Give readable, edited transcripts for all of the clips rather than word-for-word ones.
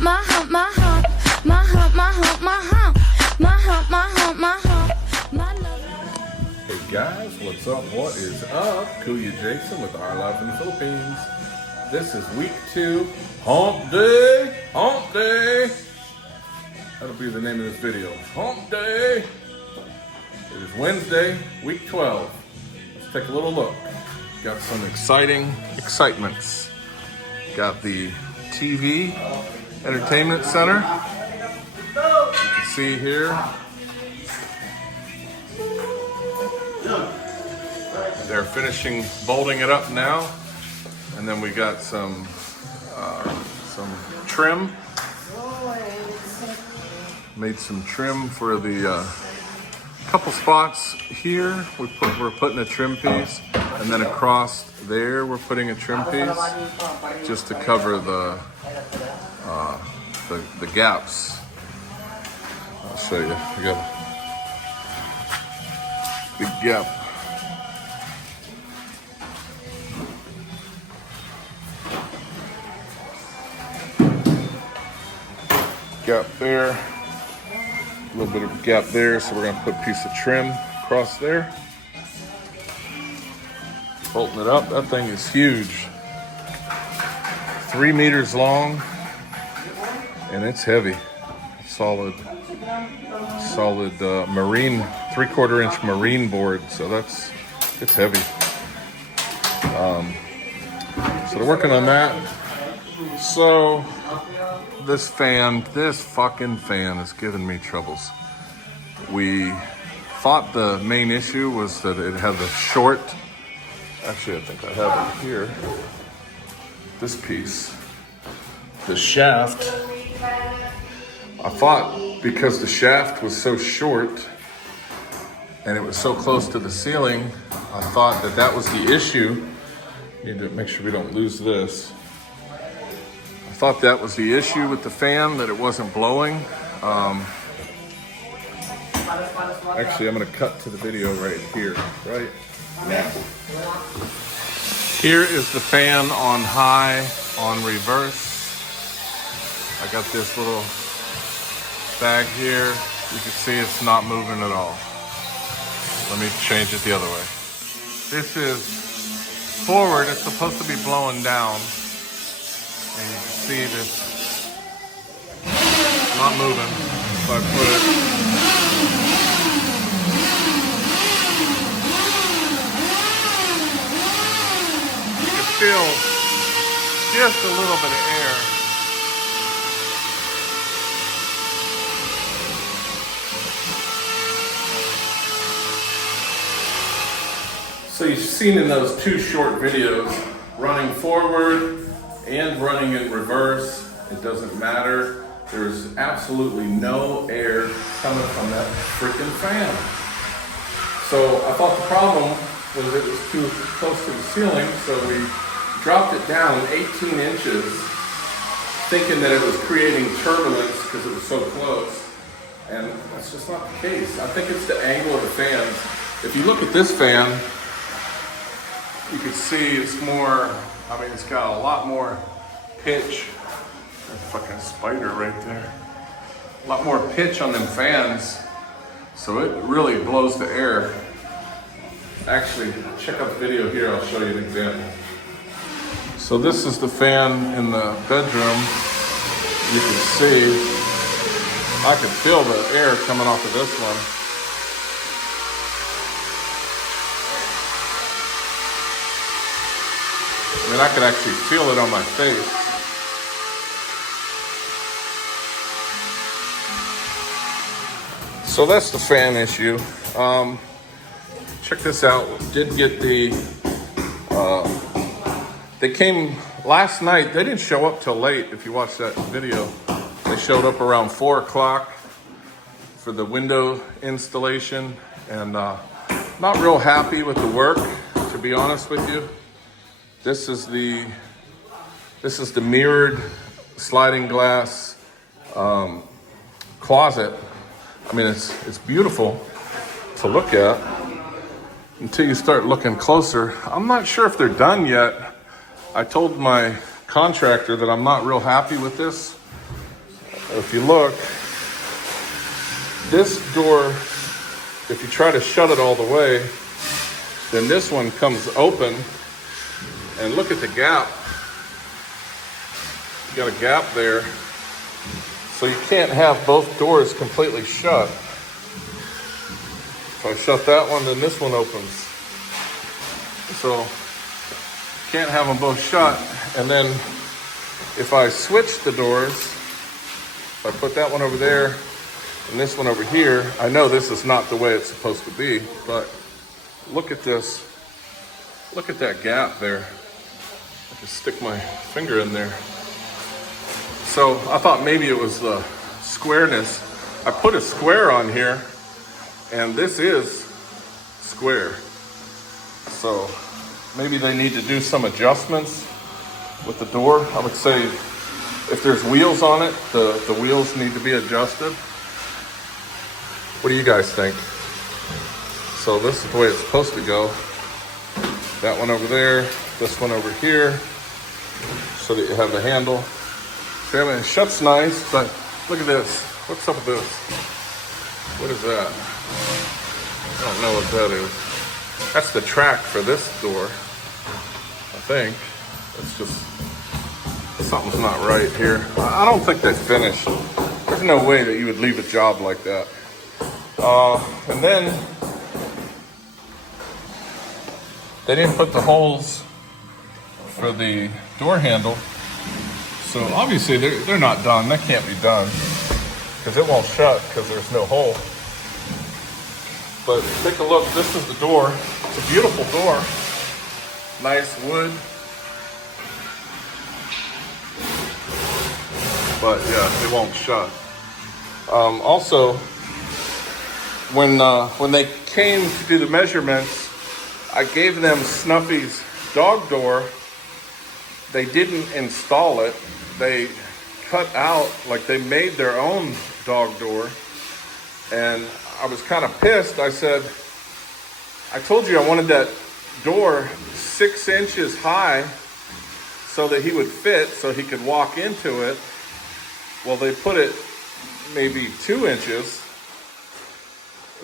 my hump, my hump, my hump, my hump, my hump, my hump, my hump, my hump, my love. Hey guys, what's up? What is up? Kuya Jason with Our Life in the Philippines. This is week 2, Hump Day, Hump Day. That'll be the name of this video, Hump Day. It is Wednesday, week 12. Let's take a little look. Got some excitements. Got the TV entertainment center. You can see here. They're finishing bolting it up now, and then we got some trim. Made some trim for the couple spots here. We're putting a trim piece, and then across there we're putting a trim piece just to cover the gaps. I'll show you. We got a big gap. Gap there, a little bit of gap there, so we're going to put a piece of trim across there. Bolting it up. That thing is huge, 3 meters long, and it's heavy. Solid marine, 3/4 inch marine board, so it's heavy. So they're working on that. So this fucking fan is giving me troubles. We thought the main issue was that it had the short, actually I think I have it here, this piece, the shaft. I thought because the shaft was so short and it was so close to the ceiling, I thought that was the issue. Need to make sure we don't lose this. I thought that was the issue with the fan, that it wasn't blowing. Actually, I'm gonna cut to the video right here, right now. Here is the fan on high, on reverse. I got this little bag here. You can see it's not moving at all. Let me change it the other way. This is forward, it's supposed to be blowing down. And you can see this not moving. So I put it. You can feel just a little bit of air. So you've seen in those 2 short videos, running forward and running in reverse, it doesn't matter. There's absolutely no air coming from that freaking fan. So I thought the problem was it was too close to the ceiling, so we dropped it down 18 inches, thinking that it was creating turbulence because it was so close. And that's just not the case. I think it's the angle of the fans. If you look at this fan, you can see it's more, it's got a lot more pitch. That fucking spider right there. A lot more pitch on them fans. So it really blows the air. Actually, check out the video here, I'll show you an example. So this is the fan in the bedroom. You can see, I can feel the air coming off of this one. I could actually feel it on my face. So that's the fan issue. Check this out. Did get the, they came last night. They didn't show up till late. If you watch that video, they showed up around 4 o'clock for the window installation, and not real happy with the work, to be honest with you. This is the mirrored sliding glass closet. It's beautiful to look at until you start looking closer. I'm not sure if they're done yet. I told my contractor that I'm not real happy with this. if you look, this door, if you try to shut it all the way, then this one comes open, and look at the gap. You got a gap there. So you can't have both doors completely shut. If I shut that one, then this one opens. So you can't have them both shut. And then if I switch the doors, if I put that one over there and this one over here, I know this is not the way it's supposed to be, but look at this. Look at that gap there. I can stick my finger in there. So I thought maybe it was the squareness. I put a square on here, and this is square. So maybe they need to do some adjustments with the door. I would say if there's wheels on it, the wheels need to be adjusted. What do you guys think? So this is the way it's supposed to go. That one over there, this one over here, so that you have the handle. See, I mean, it shuts nice, but look at this. What's up with this? What is that? I don't know what that is. That's the track for this door, I think. It's just, something's not right here. I don't think they finished. There's no way that you would leave a job like that. And then, they didn't put the holes for the door handle. So obviously they're not done. That can't be done because it won't shut because there's no hole. But take a look. This is the door. It's a beautiful door. Nice wood. But yeah, it won't shut. Also, when they came to do the measurements, I gave them Snuffy's dog door. They didn't install it. They cut out, like they made their own dog door. And I was kind of pissed. I said, I told you I wanted that door 6 inches high so that he would fit, so he could walk into it. Well, they put it maybe 2 inches.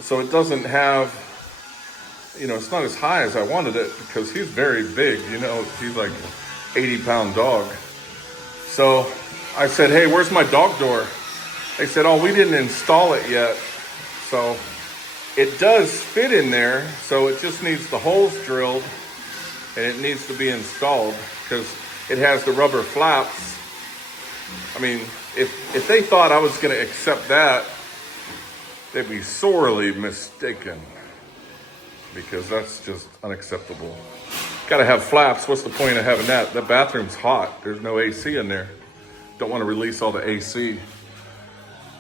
So it doesn't have, you know, it's not as high as I wanted it because he's very big, you know, he's like 80-pound dog. So I said, hey, where's my dog door? They said, oh, we didn't install it yet. So it does fit in there. So it just needs the holes drilled and it needs to be installed because it has the rubber flaps. I mean, if they thought I was going to accept that, they'd be sorely mistaken because that's just unacceptable. Got to have flaps. What's the point of having that? The bathroom's hot. There's no AC in there. Don't want to release all the AC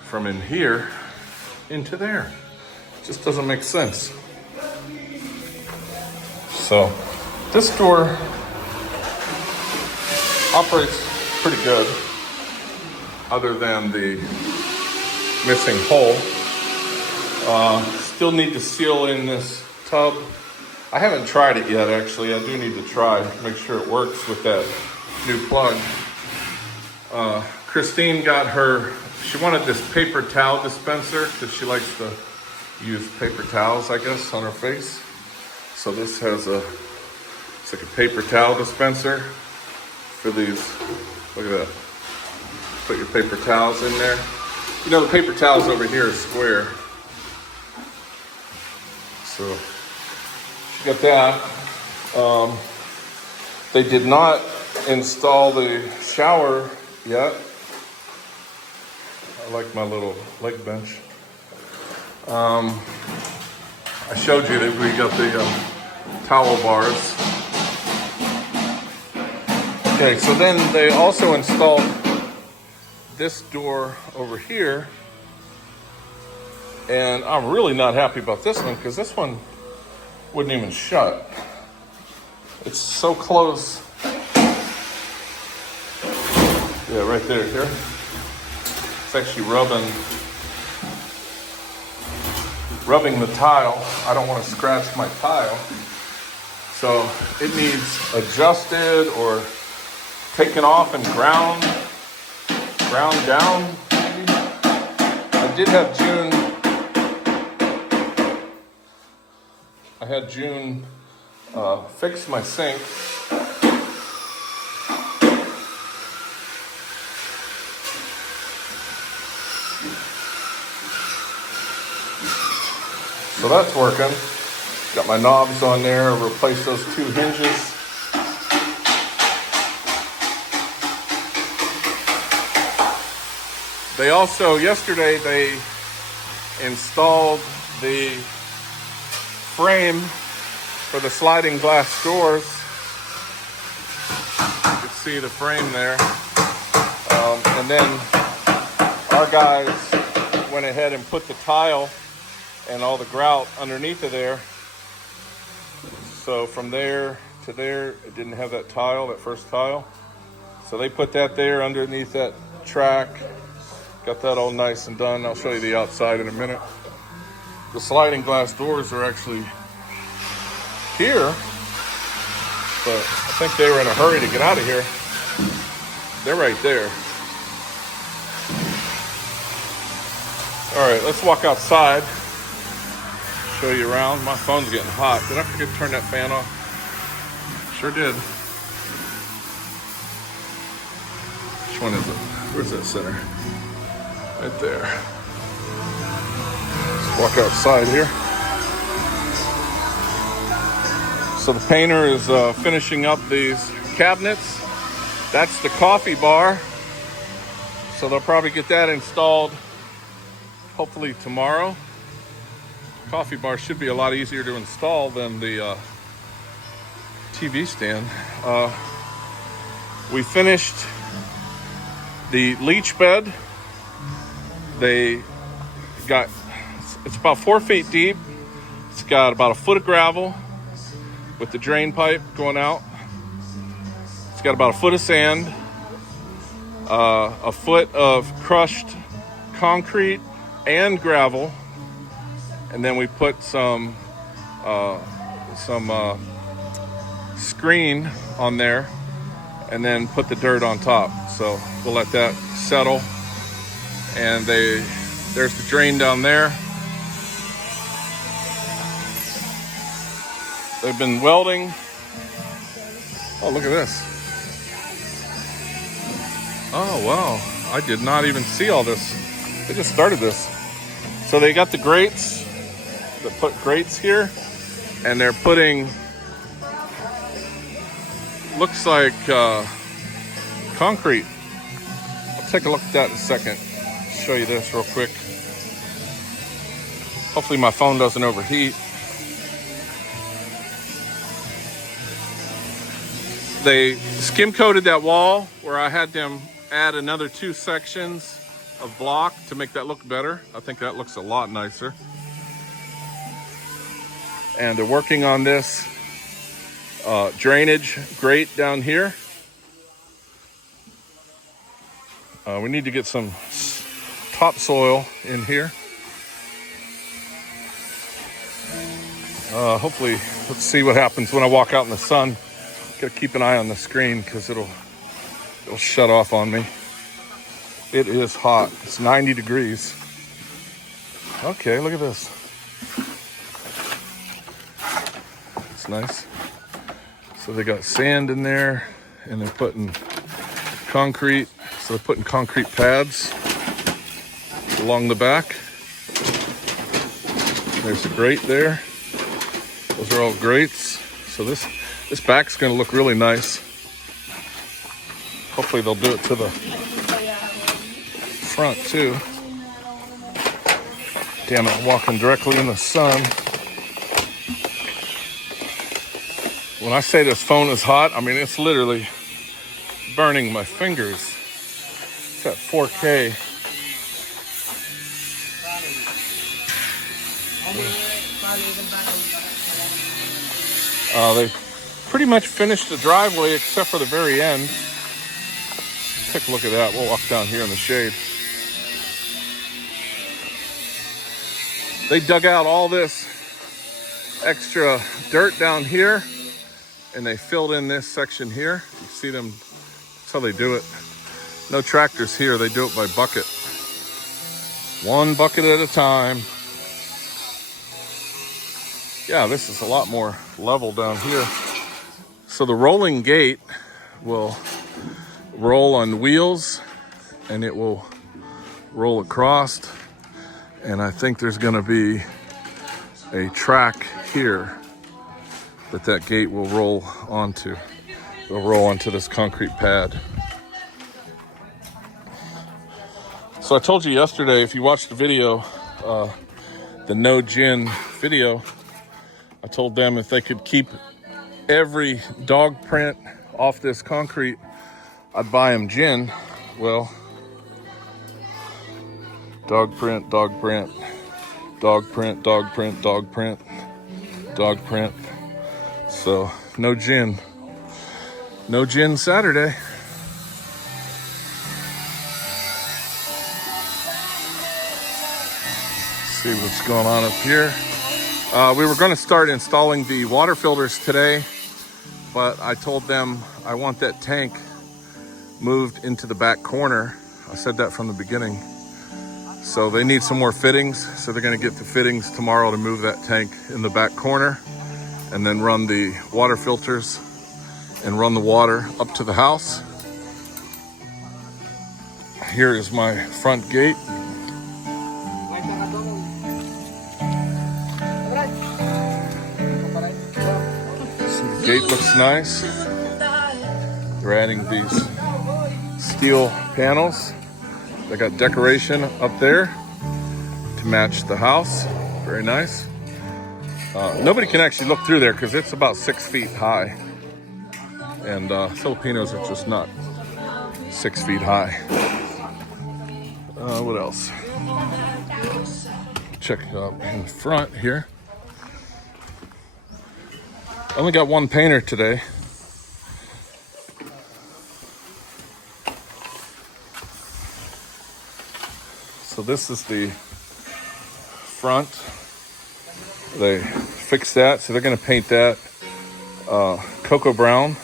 from in here into there. It just doesn't make sense. So this door operates pretty good other than the missing hole. Still need to seal in this tub. I haven't tried it yet, actually. I do need to try, make sure it works with that new plug. Christine got her, she wanted this paper towel dispenser because she likes to use paper towels, I guess, on her face. So this has it's like a paper towel dispenser for these, look at that. Put your paper towels in there. You know, the paper towels over here are square. So she got that. They did not install the shower yet. I like my little leg bench. I showed you that we got the towel bars. Okay, so then they also installed this door over here. And I'm really not happy about this one because this one wouldn't even shut. It's so close. Yeah, right there, here. It's actually rubbing the tile. I don't want to scratch my tile. So it needs adjusted or taken off and ground down, maybe. I did have June. I had June fix my sink. So that's working. Got my knobs on there, replaced those 2 hinges. They also, yesterday, they installed the frame for the sliding glass doors. You can see the frame there. And then our guys went ahead and put the tile and all the grout underneath of there. So from there to there, it didn't have that tile, that first tile. So they put that there underneath that track. Got that all nice and done. I'll show you the outside in a minute. The sliding glass doors are actually here, but I think they were in a hurry to get out of here. They're right there. All right, let's walk outside. Show you around. My phone's getting hot. Did I forget to turn that fan off? Sure did. Which one is it? Where's that center? Right there. Let's walk outside here. So the painter is finishing up these cabinets. That's the coffee bar. So they'll probably get that installed hopefully tomorrow. Coffee bar should be a lot easier to install than the TV stand. We finished the leach bed. It's about 4 feet deep. It's got about a foot of gravel with the drain pipe going out. It's got about a foot of sand, a foot of crushed concrete and gravel, and then we put some screen on there, and then put the dirt on top. So we'll let that settle. And there's the drain down there. They've been welding. Oh, look at this. Oh, wow. I did not even see all this. They just started this. So they got the grates. They put grates here. And they're putting, looks like concrete. I'll take a look at that in a second. Show you this real quick. Hopefully my phone doesn't overheat. They skim coated that wall where I had them add another 2 sections of block to make that look better. I think that looks a lot nicer. And they're working on this drainage grate down here. We need to get some topsoil in here. Hopefully, let's see what happens when I walk out in the sun. Gotta keep an eye on the screen because it'll shut off on me. It is hot. It's 90 degrees. Okay, look at this. It's nice. So they got sand in there, and they're putting concrete. So they're putting concrete pads along the back. There's a grate there. Those are all grates. So this back's gonna look really nice. Hopefully they'll do it to the front too. Damn it, I'm walking directly in the sun. When I say this phone is hot, I mean it's literally burning my fingers. It's at 4K. They pretty much finished the driveway except for the very end. Take a look at that. We'll walk down here in the shade. They dug out all this extra dirt down here and they filled in this section here. You see them, that's how they do it. No tractors here, they do it by bucket. One bucket at a time. Yeah, this is a lot more level down here. So the rolling gate will roll on wheels and it will roll across. And I think there's gonna be a track here that gate will roll onto. It'll roll onto this concrete pad. So I told you yesterday, if you watched the video, the no gin video, I told them if they could keep every dog print off this concrete, I'd buy them gin. Well, dog print, dog print, dog print, dog print, dog print, dog print. So no gin. No gin Saturday. See what's going on up here. We were going to start installing the water filters today, but I told them I want that tank moved into the back corner. I said that from the beginning. So they need some more fittings. So they're going to get the fittings tomorrow to move that tank in the back corner and then run the water filters and run the water up to the house. Here is my front gate. Gate looks nice. They're adding these steel panels. They got decoration up there to match the house. Very nice. Nobody can actually look through there because it's about 6 feet high. And Filipinos are just not 6 feet high. What else? Check it out in front here. I only got one painter today. So this is the front. They fixed that, so they're gonna paint that cocoa brown.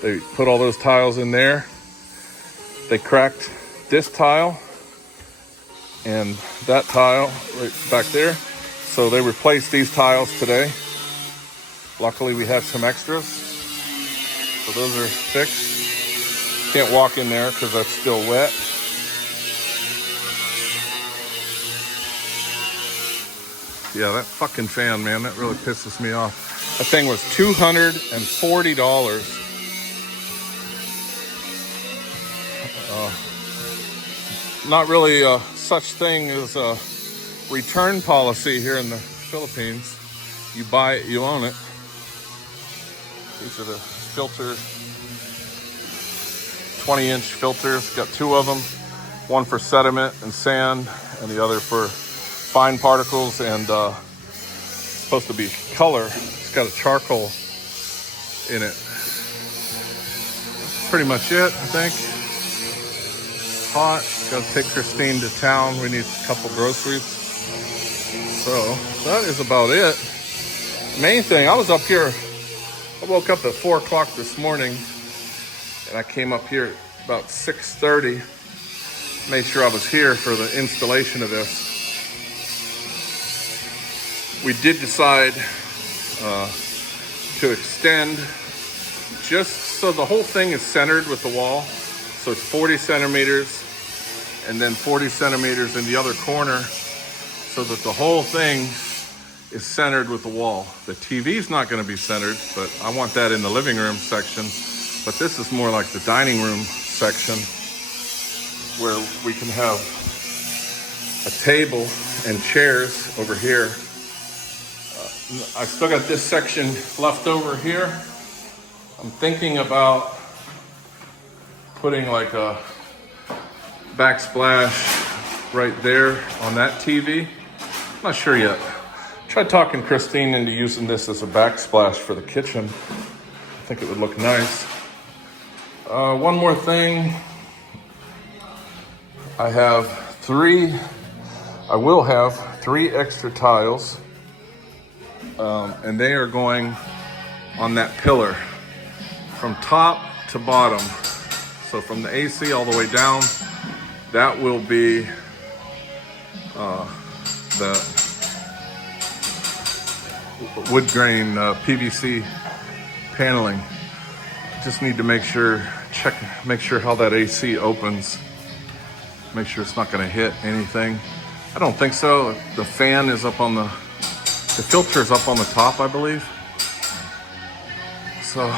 They put all those tiles in there. They cracked this tile and that tile right back there. So they replaced these tiles today. Luckily we had some extras. So those are fixed. Can't walk in there because that's still wet. Yeah, that fucking fan, man, that really pisses me off. That thing was $240. Not really such thing as a return policy here in the Philippines. You buy it, you own it. These are the filter, 20-inch filters. Got two of them, one for sediment and sand, and the other for fine particles and supposed to be color. It's got a charcoal in it. That's pretty much it, I think. Hot. Got to take Christine to town. We need a couple groceries. So that is about it. Main thing, I was up here. I woke up at 4 o'clock this morning, and I came up here about 6:30. Made sure I was here for the installation of this. We did decide to extend just so the whole thing is centered with the wall. So it's 40 centimeters and then 40 centimeters in the other corner so that the whole thing is centered with the wall. The TV's not going to be centered, but I want that in the living room section. But this is more like the dining room section where we can have a table and chairs over here. I still got this section left over here. I'm thinking about putting like a backsplash right there on that TV. I'm not sure yet. Tried talking Christine into using this as a backsplash for the kitchen. I think it would look nice. One more thing. I will have three extra tiles. And they are going on that pillar from top to bottom. So from the AC all the way down, that will be the wood grain PVC paneling. Just need to make sure how that AC opens. Make sure it's not going to hit anything. I don't think so. The fan is up on the filter is up on the top, I believe. So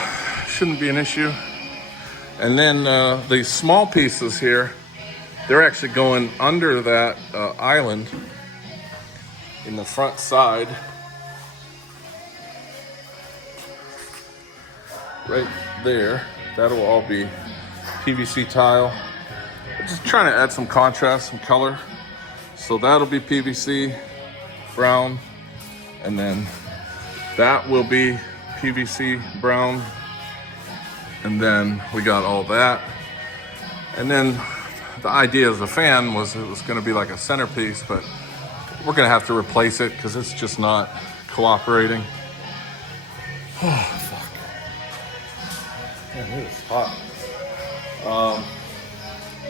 shouldn't be an issue. And then the small pieces here, they're actually going under that island in the front side. Right there, that'll all be PVC tile. I'm just trying to add some contrast, some color. So that'll be PVC brown, and then that will be PVC brown, and then we got all that. And then the idea of the fan was it was going to be like a centerpiece, but we're going to have to replace it because it's just not cooperating. Oh, fuck. Man, it is hot.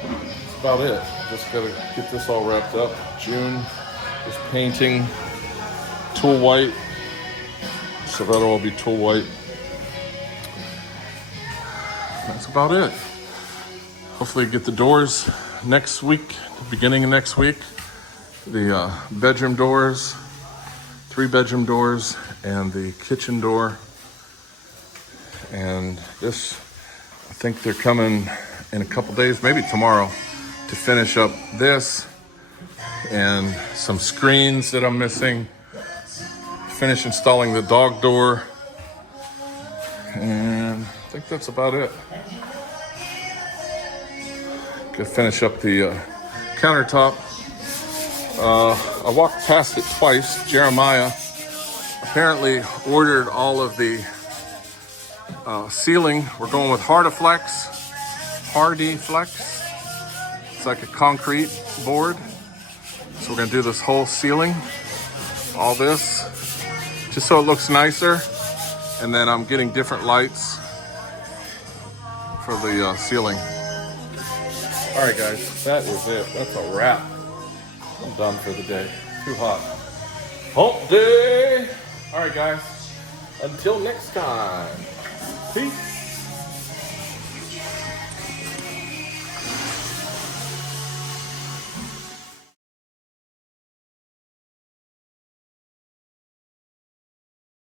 That's about it. Just gotta get this all wrapped up. June is painting tool white, so that'll all be tool white. That's about it. Hopefully get the doors next week, the beginning of next week. The bedroom doors, 3 bedroom doors, and the kitchen door. And this, I think they're coming in a couple days, maybe tomorrow, to finish up this and some screens that I'm missing. Finish installing the dog door. And I think that's about it. Gonna finish up the countertop. I walked past it twice. Jeremiah apparently ordered all of the ceiling. We're going with Hardiflex. It's like a concrete board. So we're gonna do this whole ceiling, all this, just so it looks nicer. And then I'm getting different lights for the ceiling. All right, guys, that was it. That's a wrap. I'm done for the day. Too hot. Hump day. All right, guys. Until next time. Peace.